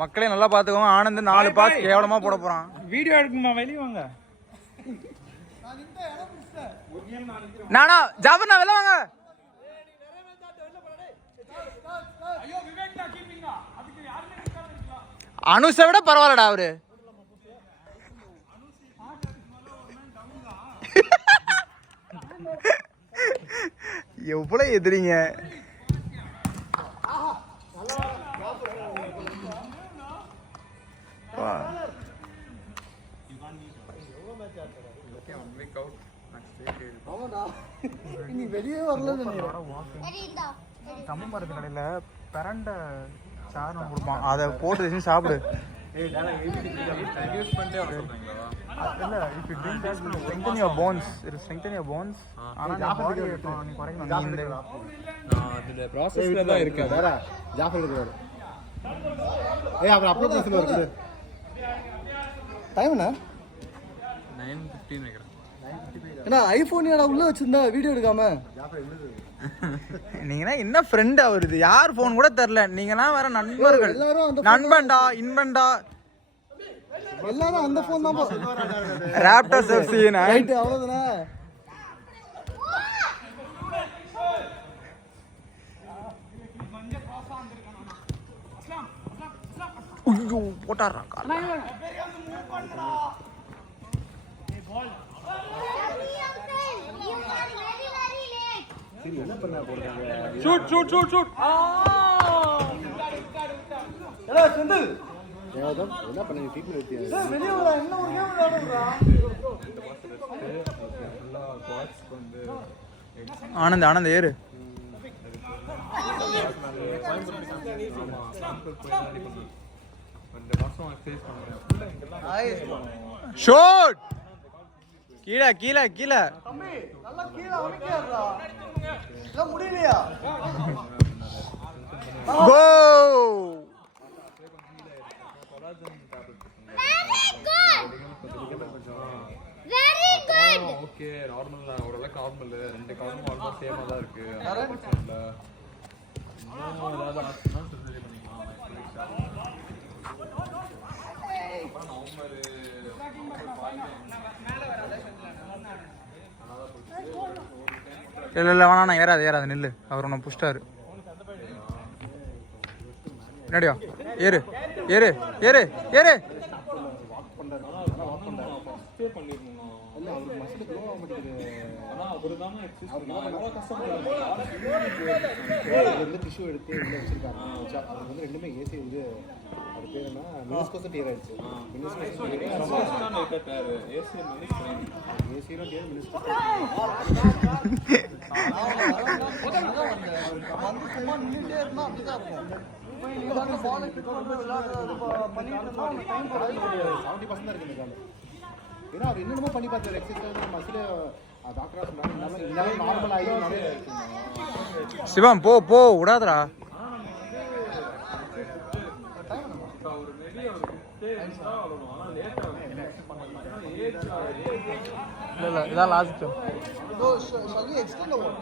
மக்களே நல்லா பாத்துக்கோங்க. ஆனந்த் 4 பாஸ் கேவலமா போட போறான். வீடியோ எடுக்குமா வெளிய வாங்க. நானா ஜாபர் வெளில வாங்க. ஐயோ விவேக் தான் கீப்பிங்க. அதுக்கு யாருமே நிக்காம இருக்கலாம். அனுஷை விட பரவாயில்லடா அவரு. எவ்வளவு எதிரிங்க. தம்மரத்து கடையில பிரண்ட சாரம் கொடுப்பான். அதை போட்டு சாப்பிடு. strengthen your bones. It strengthen your bones. ஆனா பாடி நீ குறைக்கணும். நீ இந்த அதுல processல தான் இருக்கு. வேற ஜாஃபர் இருக்கு. அப்புறம் அப்லோட் பண்ணி வருது. டைம் என்ன? 9:15 நினைக்கிறேன். ஏன்னா ஐபோன் ஏடா உள்ள வச்சிருந்தா வீடியோ எடுக்காம. நீங்க என்ன ஃப்ரெண்ட் அவருது? யார் போன் கூட தெரியல. நீங்கலாம் வேற நண்பர்கள். நண்பன்டா இன்பன்டா எல்லாரும் அந்த போன் தான். ராப்டர்ஸ் எஃப்சி ரைட் அவ்வளவுதானே. ஐயோ போட்டாரா கால். என்ன பண்ணா போறாங்க? ஷூட் ஹலோ செந்தில் ஏதோ என்ன பண்ணீங்க? ட்ரீட்மென்ட் எடுத்தீங்க. வெளிய வர என்ன ஒரு கேம் விளையாடுறா. எல்லா பாட்ஸ் வந்து ஆனந்த் ஏறு. ஷூட் கீழ தம்பி நல்லா கீழ அடிக்கறடா. இல்ல முடியலையா? Go very good. Okay normal தான். ஓரளவுக்கு நார்மல். ரெண்டு காலும் ஆல்மோஸ்ட் சேமா தான் இருக்கு. இல்ல இன்னும் ஏதாவது ஆச்சுன்னா சர்ஜரி பண்ணிக்கலாம். நவம்பர் இல்ல வேணா ஏறாது நில்லு. அவர் உன்னை புஷ்டாரு. என்னடியா ஏறு டிஷ்யூ எடுத்து உள்ள வச்சிருக்காங்க. அது வந்து ரெண்டுமே ஏசி இது அது பேர் என்ன மினிஸ்கோஸ் டியர் ஆயிடுச்சு. ஏசியும் டியர் மினிஸ்கோஸ் வந்து சும்மா நின்னுட்டே இருந்தா அப்படிதான் இருக்கும். நீங்க வந்து பால் கிக் பண்ணி விளையாடுறது பண்ணிட்டு இருந்தா டைம் போறது 70% தான் இருக்கு இந்த கால். ஏன்னா அவர் என்னென்னமோ பண்ணி பார்த்தாரு. எக்ஸசைஸ் மசில் டாக்டரா சொன்னாங்க இதெல்லாம் நார்மல் ஆகி நிறைய இருக்கு. சிவம் போ விடாதடா. இல்ல இதான் last. shall we extend the one?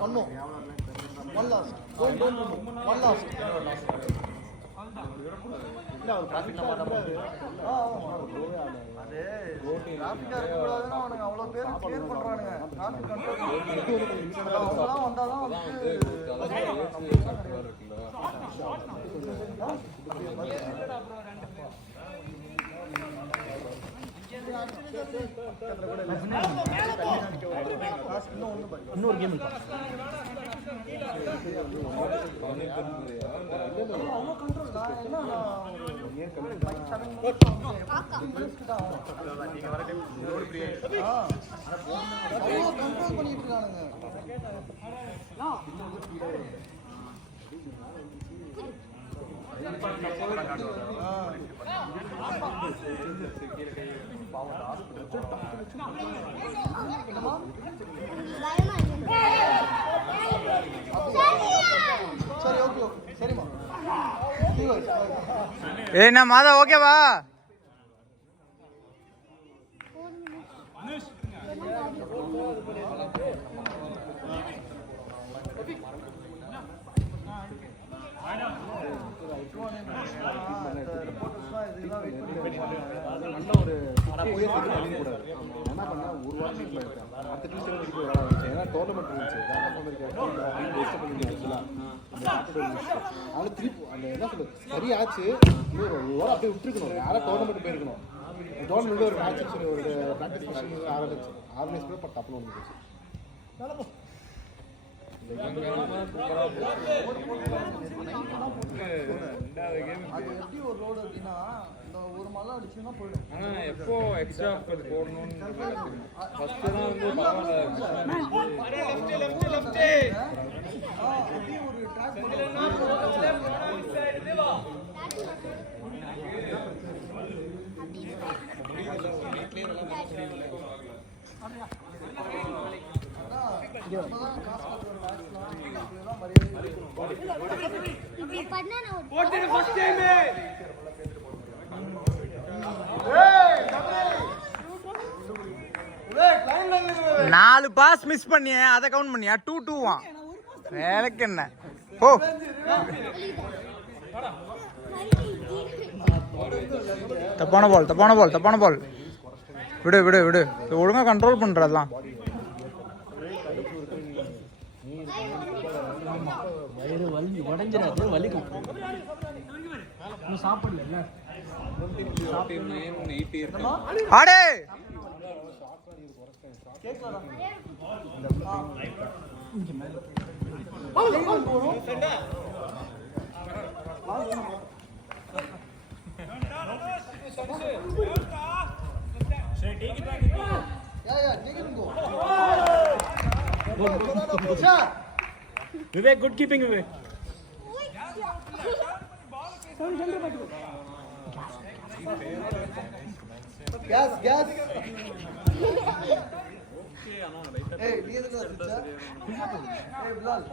One more. One last. One last. இல்ல அவர் டிராஃபிக் நம்ம பண்றாரு. அது டிராஃபிக்கா இருக்க கூடாதுன்னா அவனுங்க அவ்வளவு பேர் கிளியர் பண்றானுங்க. டிராஃபிக் கண்ட்ரோல் அவங்கலாம் வந்தாதான் வந்து இன்னொரு கேம் இருக்கு. கண்ட்ரோல் பண்ணிட்டு இருக்கானுங்க. சரி ஓகே சரிம்மா. என்ன மாதா ஓகேவா? கூடாது. என்ன பண்ணா ஒரு வாரம் வீட்டில் இருக்கேன். அடுத்த டீச்சர் வரைக்கும் ஒரு ஆள் இருந்துச்சு. ஏன்னா டோர்னமெண்ட் இருந்துச்சு. அவனுக்கு திருப்பி அந்த என்ன சொல்றது சரியாச்சு. இன்னும் ஒரு வாரம் அப்படியே விட்டுருக்கணும். யாராவது டோர்னமெண்ட் போயிருக்கணும். டோர்னமெண்ட் ஒரு மேட்ச் சொல்லி ஒரு ப்ராக்டிஸ் செஷன் ஆர்கனைஸ் பண்ண தப்புன்னு ஒன்று போச்சு. எப்படி ஒரு லோடு அப்படின்னா இந்த ஒரு மலை அடிச்சுன்னா போயிடும். ஆனால் எப்போ எக்ஸ்ட்ரா போடணும்னு ஃபஸ்ட்டு தான் வந்து பரவாயில்ல. எப்படி ஒரு ட்ராக் நாலு பாஸ் மிஸ் பண்ணிய அதை கவுண்ட் பண்ணியா 2-2 வேலைக்கு என்ன போ. தப்பான பால் விடு விடு விடு ஒழுங்கா கண்ட்ரோல் பண்றதெல்லாம். வயிறு வலி உடஞ்சிடாது வலிக்கும். சாப்பிடல ஆடே விவேக் குட் கீப்பிங் விவேக். கேஸ் ஏய் நீ எதுக்கு வந்துச்சா? ஏய் பிலால்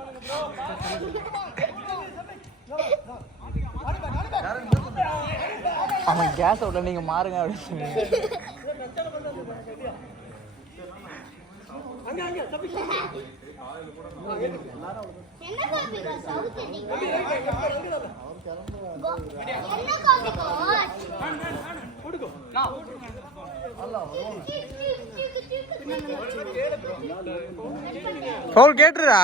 அவன் கேஸ் விட நீங்க மாறுங்க அப்படின்னு. என்ன காபி சவுத் நீங்க என்ன காபி கோச் ஃபவுல் கேட்டுடா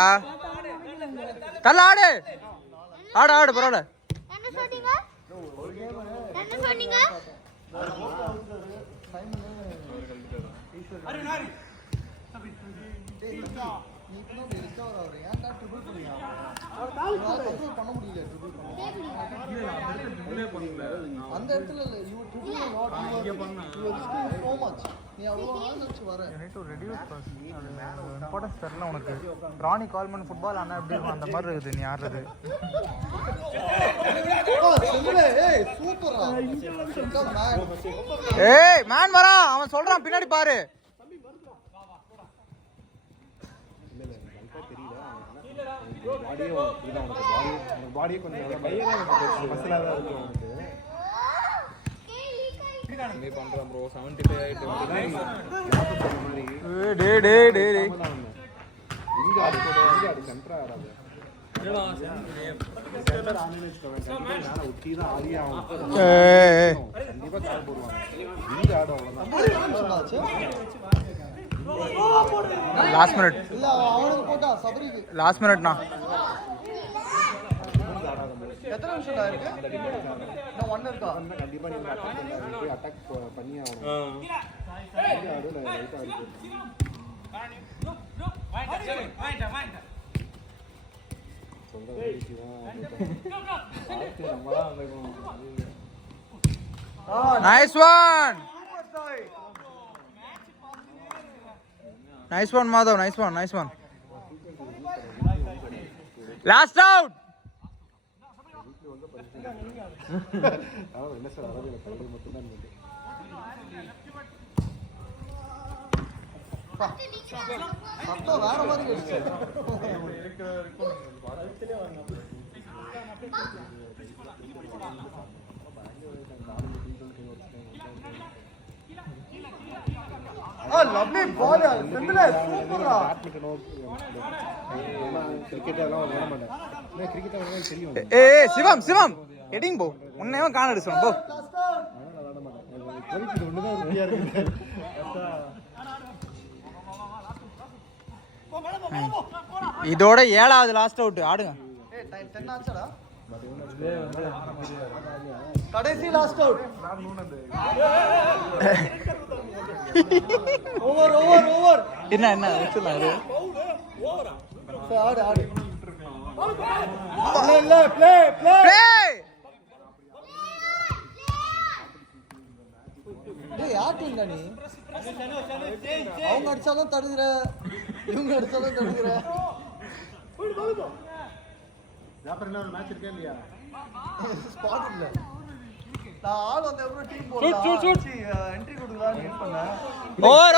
தள்ள ஆடு ஆடு ஆடு பரவாயில்ல. என்ன சொன்னீங்க பண்ண முடியல. அந்த இடத்துல so much. நீ அவ்வளோ நினச்சி வர இம்பார்ட்டன்ஸ் தெரியல உனக்கு. ராணி கால்மன் ஃபுட்பால் ஆனால் எப்படி இருக்கும் அந்த மாதிரி இருக்குது நீ ஆடுறது. ஏய் மேன் வரான் அவன் சொல்றான் பின்னாடி பாரு. பாடியே கொஞ்சம் மசிலாக தான் இருக்கும் அவனுக்கு. பண்றான் ப்ரோ 75 ஆயிட்டு டே டே டே டே இங்க ஆடு சென்டரா ஆடாது. சென்டர் ஆனேன்னு வச்சுக்கோங்க. நான் ஒட்டி தான் ஆடியே ஆகும். கண்டிப்பா கால் போடுவாங்க. இங்க ஆடும் அவ்வளவுதான். லாஸ்ட் மினிட் இல்ல அவனுக்கு போட்டா சபரிக்கு லாஸ்ட் மினிட்னா எத்தனை நிமிஷம் ஆயிருக்கு? இன்னும் 1 இருக்கா? கண்டிப்பா நீங்க அட்டாக் பண்ணி ஆகணும். Nice one Madhav nice one last out. என்ன சார் அரபியில கையில் மட்டும்தான் சத்தம் வேற மாதிரி கேட்டுச்சு. லவ்லி பால் செந்தில சூப்பரா. கிரிக்கெட் எல்லாம் விளையாட மாட்டேன். கிரிக்கெட் விளையாட தெரியும். ஏய் சிவம் ஹெட்டிங் போ உன்னையும் காண அடிச்சோம் போ. விளையாட மாட்டேன். ஒண்ணுதான் உறுதியா இருக்கு. இதோட 7வது லாஸ்ட் அவுட் ஆடுங்க. ஏய் 10 ஆச்சடா. கடைசி லாஸ்ட் அவுட். ஓவர். என்ன சொல்லாரு? சரி ஆடு. ப்ளே. டேய் யாட்டிங்க நீ. அவங்க அடிச்சாலும் தடுக்குற, இவங்க அடிச்சாலும் தடுக்குற. ஜாஃபர் என்ன மேட்ச் இருக்கே இல்லையா? ஸ்பாட் இல்ல. நான் ஆள் வந்த அப்புறம் டீம் போடலாம். என்ட்ரி கொடுக்கலாம்னு வெயிட் பண்ணேன். ஓவர்